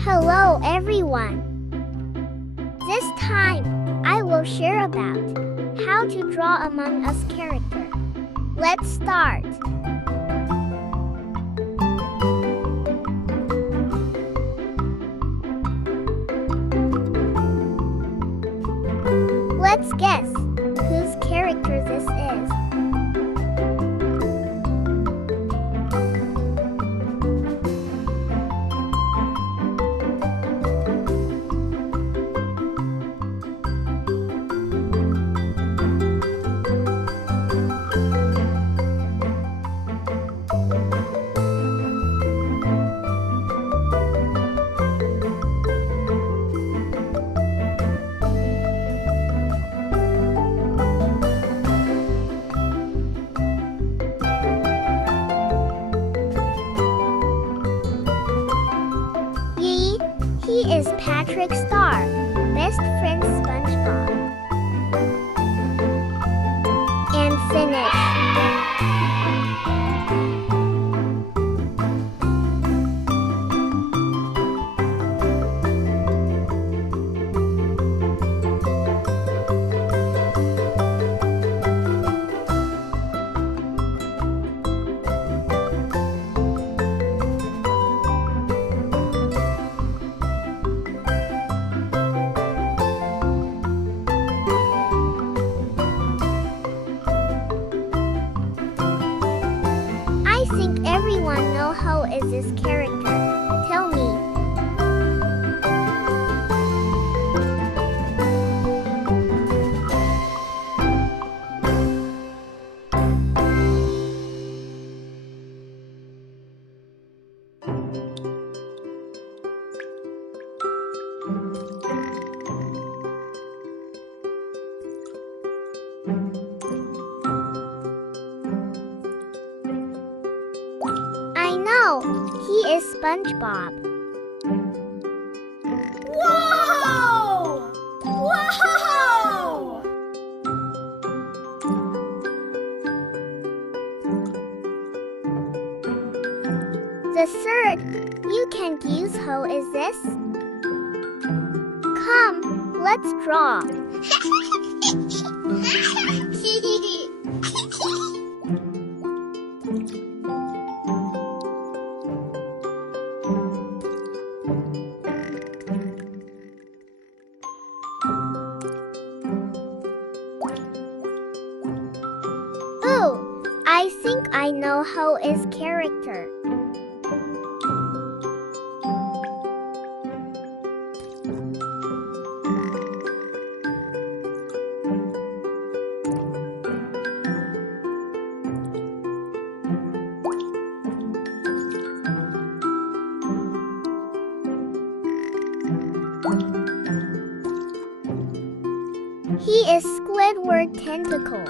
Hello everyone! This time, I will share about how to draw Among Us character. Let's start! Let's guess whose character this is. He is Patrick Star, best friend SpongeBob. And finish. I think everyone knows who is this character. Tell me. I know, he is SpongeBob. Whoa! Whoa! The third, you can use who is this? Come, let's draw. Ooh, I think I know who is character. He is Squidward Tentacle.